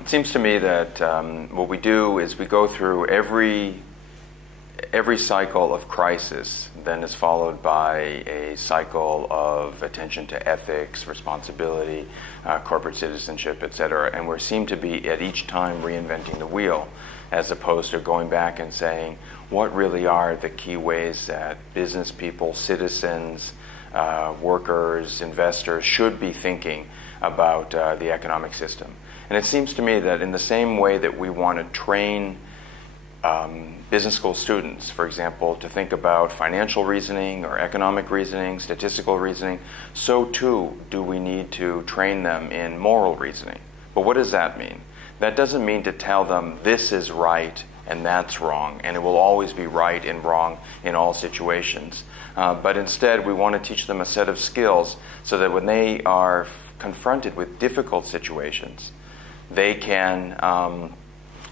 It seems to me that what we do is we go through every cycle of crisis then is followed by a cycle of attention to ethics, responsibility, corporate citizenship, etc. And we seem to be at each time reinventing the wheel, as opposed to going back and saying, what really are the key ways that business people, citizens, workers, investors should be thinking about the economic system. And it seems to me that in the same way that we want to train business school students, for example, to think about financial reasoning or economic reasoning, statistical reasoning, so too do we need to train them in moral reasoning. But what does that mean? That doesn't mean to tell them this is right and that's wrong, and it will always be right and wrong in all situations. But instead, we want to teach them a set of skills so that when they are confronted with difficult situations, they can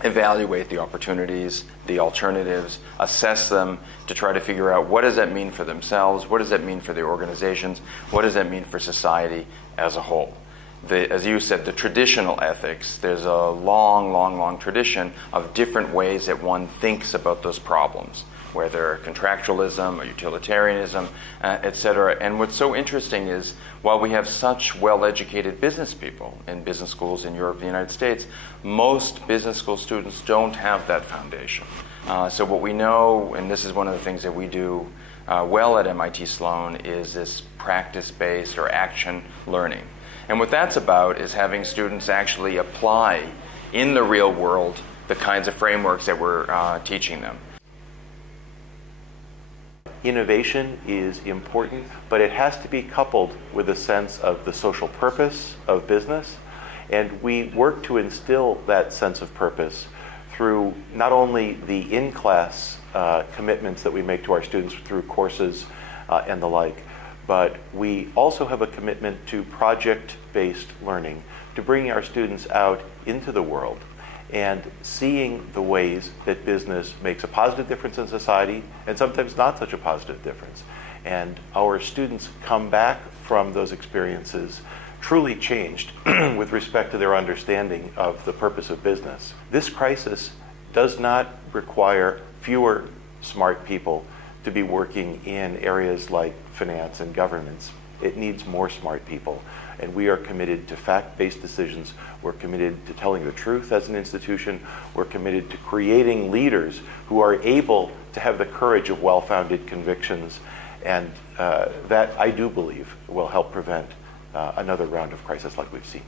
evaluate the opportunities, the alternatives, assess them to try to figure out what does that mean for themselves, what does that mean for their organizations, what does that mean for society as a whole. As you said, the traditional ethics, there's a long tradition of different ways that one thinks about those problems, whether contractualism or utilitarianism, etc. And what's so interesting is, while we have such well-educated business people in business schools in Europe and the United States, most business school students don't have that foundation. So what we know, and this is one of the things that we do well at MIT Sloan, is this practice-based or action learning. And what that's about is having students actually apply in the real world the kinds of frameworks that we're teaching them. Innovation is important, but it has to be coupled with a sense of the social purpose of business. And we work to instill that sense of purpose through not only the in-class commitments that we make to our students through courses and the like, but we also have a commitment to project-based learning, to bringing our students out into the world and seeing the ways that business makes a positive difference in society and sometimes not such a positive difference. And our students come back from those experiences truly changed with respect to their understanding of the purpose of business. This crisis does not require fewer smart people to be working in areas like finance and governance. It needs more smart people. And we are committed to fact-based decisions. We're committed to telling the truth as an institution. We're committed to creating leaders who are able to have the courage of well-founded convictions. And that, I do believe, will help prevent another round of crisis like we've seen.